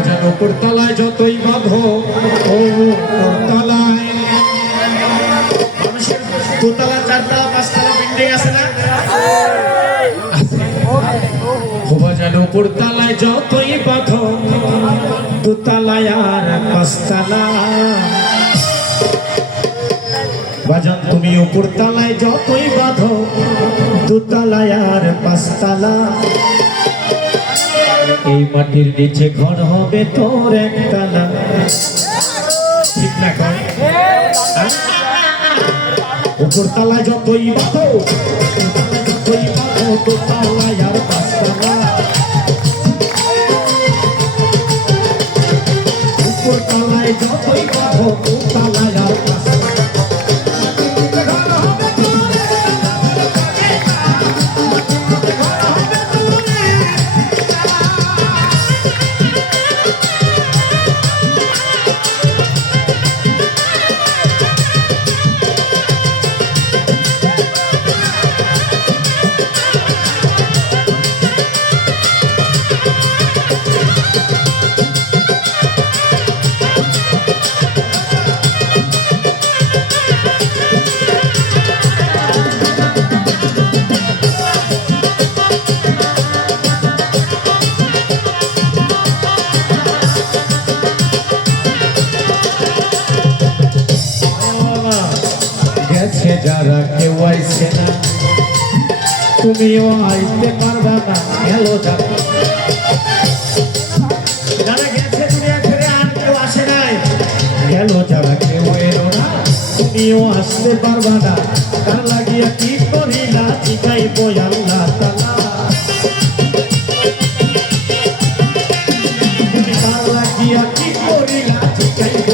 বাজানো উপর তলায় যতই বাঁধো ও তলায় মানুষের দোতলা চারতলা পাঁচতলা বিল্ডিং আছে না বাজানো উপর তলায় যতই বাঁধো দোতলায় আর পাঁচতলা বাজান তুমি উপর তলায় যতই বাঁধো দোতলায় আর পাঁচতলা এই মাটির নিচে ঘর হবে তোর একতলা ঠিক না কর উপর তলায় যতই বাঁধো দোতলায় আর পাঁচতলা উপর তলায় যতই বাঁধো দোতলায় আর পাঁচতলা যারা কেউ আইছে না তুমিও আইতে পারবা না গেলো যারা গেছে দুনিয়া ছেড়ে আর কেউ আসে নাই গেল যারা কেউ এলো না তুমিও আসতে পারবা না তার লাগিয়া কি করিলা শিখাইব আল্লাহ তাআলা তুমি তার লাগিয়া কি করিলা শিখাইব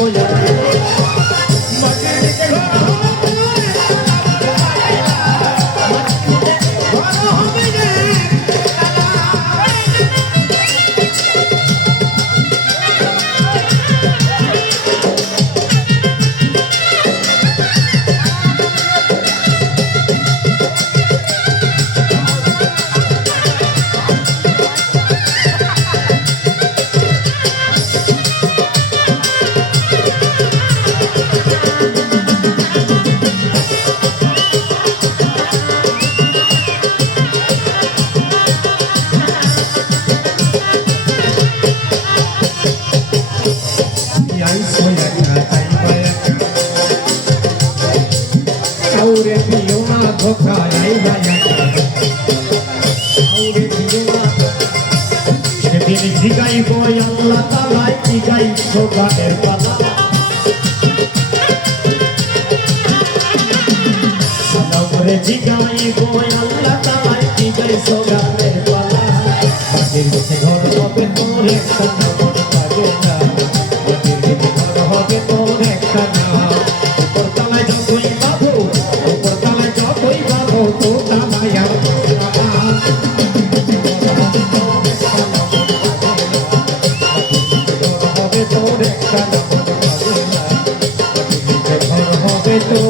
জিগাইব আল্লাহ তাআলাই জিগাইব গানের পালা সালামরে জিগাইব আল্লাহ তাআলাই জিগাইব গানের পালা মাটির নিচে ঘর হবে তোর একটা মন লাগে না মাটির নিচে ঘর হবে তোর একটা না উপর তলায় যতই বাঁধো উপর তলায় যতই বাঁধো তো তলায় আর হবে তো